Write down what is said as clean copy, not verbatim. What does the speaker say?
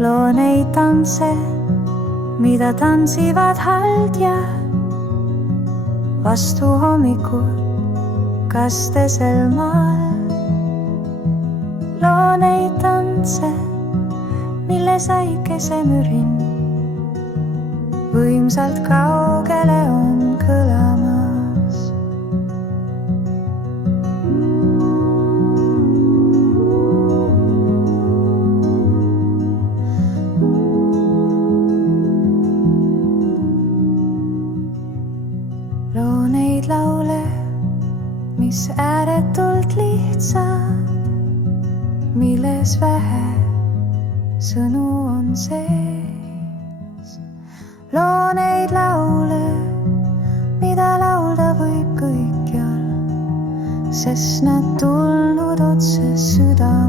loo neid tantse, mida tantsivad haldjad vastu hommikul kastesel maal. Loo neid tantse, milles äikese mürin võimsalt kaugele on kõlamas. Loo neid laule, mis ääretult lihtsad, milles vähe sõnu on sees. Loo neid laule, mida laulda võib kõikjal, sest nad tulnud otse südamest.